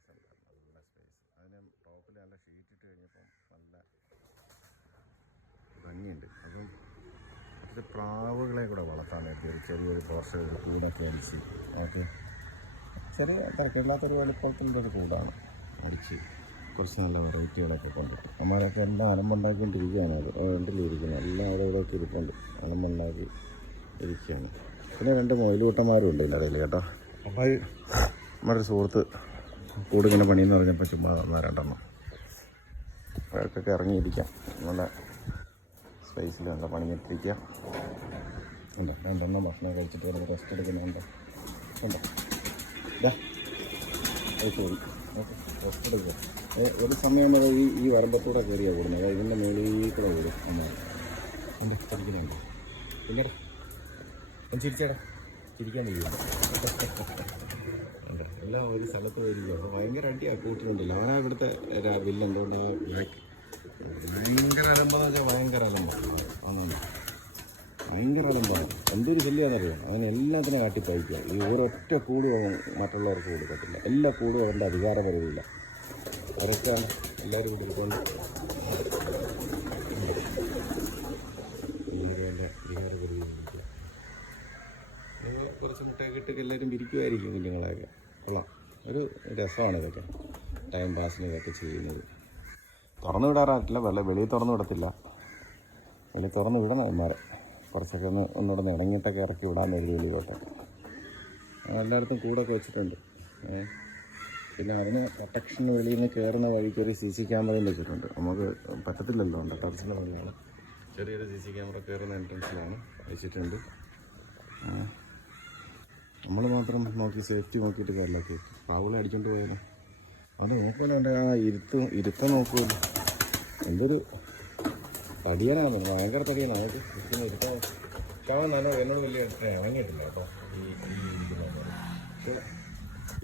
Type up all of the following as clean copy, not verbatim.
Space ഉണ്ടായിരുന്നു, നല്ല space. അതിന് ടോപ്പിൽ നല്ല ഷീറ്റ് ഇട്ട് കഴിഞ്ഞപ്പം നല്ല ഭംഗിയുണ്ട്. അപ്പം കുറച്ച് പ്രാവുകളെ കൂടെ വളർത്താൻ വേണ്ടി ഒരു ചെറിയൊരു പോർഷൻ ഒരു കൂടൊക്കെ അടിച്ച് ഓക്കെ, ചെറിയ തിരക്കില്ലാത്തൊരു വലുപ്പത്തിലുള്ളൊരു കൂടാണ് അടിച്ച് കുറച്ച് നല്ല വെറൈറ്റികളൊക്കെ കൊണ്ടിട്ട് അമ്മമാരൊക്കെ എല്ലാം അലമ്പുണ്ടാക്കിക്കൊണ്ടിരിക്കുകയാണ്. അത് രണ്ടിലിരിക്കുന്നത് എല്ലാം അവിടെ ഇവിടെയൊക്കെ ഇരിപ്പുണ്ട്, അലമ്പുണ്ടാക്കി ഇരിക്കുകയാണ്. പിന്നെ 2 മൊയിലുകൂട്ടന്മാരും ഉണ്ട് ഇതിൻ്റെ ഇടയിൽ കേട്ടോ. അപ്പോൾ നമ്മുടെ സുഹൃത്ത് കൂടിങ്ങനെ പണിയെന്ന് പറഞ്ഞപ്പോൾ ചുമ്മാ 2 അവർക്കൊക്കെ ഇറങ്ങിയിരിക്കാം, നല്ല സ്പേസിൽ നല്ല പണിയിട്ടിരിക്കുക. ഉണ്ടോ 2 ഭക്ഷണം കഴിച്ചിട്ട് വരെ റെസ്റ്റ് എടുക്കുന്നുണ്ട്. ഉണ്ടോ ശരി, ഓക്കെ, റെസ്റ്റ് എടുക്കുക. ഒരു സമയം വരെ ഈ വരമ്പത്തൂടെ കയറിയാണ് കൂടുന്നത്, ഇതിൻ്റെ മേളിൽ കൂടെ കൂടും. അമ്മ ഉണ്ട് ചിരിക്കുന്നുണ്ട്. പിന്നെ ചിരിച്ചേടാ, ചിരിക്കാൻ കഴിയുമോ? എല്ലാം ഒരു സ്ഥലത്ത് വരിക. അപ്പോൾ ഭയങ്കര അടിയാണ് കൂട്ടിനുണ്ടല്ലോ. അവനാ ഇവിടുത്തെ വില്ല എന്തുകൊണ്ട് ഭയങ്കര അലമ്പാന്ന് വെച്ചാൽ ഭയങ്കര അലമ്പാണ്. ഭയങ്കര അലമ്പാണ്. എന്തൊരു ശല്യമാണെന്നറിയാം. അവന് എല്ലാത്തിനും കാട്ടിപ്പയക്കുക. ഈ ഒരൊറ്റ കൂടും മറ്റുള്ളവർക്ക് കൊടുക്കത്തില്ല. എല്ലാ കൂടും അവൻ്റെ അധികാരപരിധിയില്ല. അവരൊക്കെ എല്ലാവരും കൂടി ഇരിക്കൊണ്ട് അധികാരപരിധി കുറച്ച് മുട്ടയൊക്കെ ഇട്ടൊക്കെ എല്ലാവരും വിരിക്കുമായിരിക്കും കുഞ്ഞുങ്ങളെയൊക്കെ. കൊള്ളാം, ഒരു രസമാണ് ഇതൊക്കെ, ടൈം പാസിന് ഇതൊക്കെ ചെയ്യുന്നത്. തുറന്നു വിടാറായിട്ടില്ല, വെളിയിൽ തുറന്നു വിടത്തില്ല. വെളിയിൽ തുറന്നു വിടണം അവന്മാരെ, കുറച്ചൊക്കെ ഒന്നുകൂടെ ഇണങ്ങിയിട്ടൊക്കെ ഇറക്കി വിടാൻ ഒരു വെളിയിലോട്ട്. എല്ലായിടത്തും കൂടൊക്കെ വെച്ചിട്ടുണ്ട്. പിന്നെ അതിന് പ്രൊട്ടക്ഷന് വെളിയിൽ നിന്ന് കയറുന്ന വഴിക്കൊരു CC ക്യാമറയും വെച്ചിട്ടുണ്ട്. നമുക്ക് പറ്റത്തില്ലല്ലോ, ഉണ്ട് ടെറസിൻ്റെ മുകളിലാണ്. ചെറിയൊരു CC ക്യാമറ കയറുന്ന എൻട്രൻസിലാണ് വെച്ചിട്ടുണ്ട്. നമ്മൾ മാത്രം നോക്കി സേഫ്റ്റി നോക്കിയിട്ട് കാര്യമൊക്കെ പ്രാവുകളെ അടിച്ചുകൊണ്ട് പോയാലോ. അത് നോക്കുന്നുണ്ട്, ആ ഇരുത്തം നോക്കുമല്ലോ. എന്തൊരു തടിയനാണ്, ഭയങ്കര തടിയാണ്. നമുക്ക് ഇരിക്കുന്ന ഇരുത്താൻ നല്ല എന്നോട് വലിയ ഇറങ്ങിയിട്ടില്ല കേട്ടോ ഈ ഇരിക്കുന്നത്. പക്ഷേ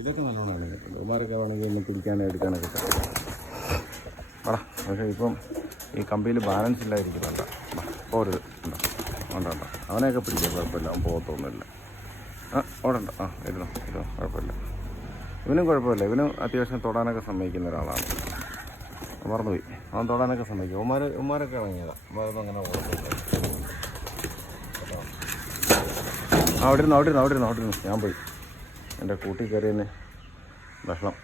ഇതൊക്കെ നല്ലോണമാണ്. ഇവന്മാരൊക്കെ വേണമെങ്കിൽ ഒന്ന് പിടിക്കാനോ എടുക്കാനൊക്കെ വേടാ. പക്ഷേ ഇപ്പം ഈ കമ്പിയിൽ ബാലൻസ് ഇല്ലാതിരിക്കുന്നുണ്ട്. പോരുത് ഉണ്ടോ, ഉണ്ടോ അവനെയൊക്കെ പിടിക്കാം, കുഴപ്പമില്ല, അവൻ പോകത്തൊന്നുമില്ല. ഓടണ്ട, ഇരുന്നോ കുഴപ്പമില്ല. ഇവനും കുഴപ്പമില്ല, ഇവനും അത്യാവശ്യം തൊടാനൊക്കെ സമ്മതിക്കുന്ന ഒരാളാണ്. മറന്നുപോയി, അവൻ തൊടാനൊക്കെ സമ്മതിക്കും. ഉമ്മാരൊക്കെ ഇറങ്ങിയതാണ്. ഉമ്മാരൊന്നും അങ്ങനെ കുഴപ്പമില്ല. അവിടെ ഇരുന്നു ഞാൻ പോയി. എൻ്റെ കൂട്ടി കയറി തന്നെ ബഹളം.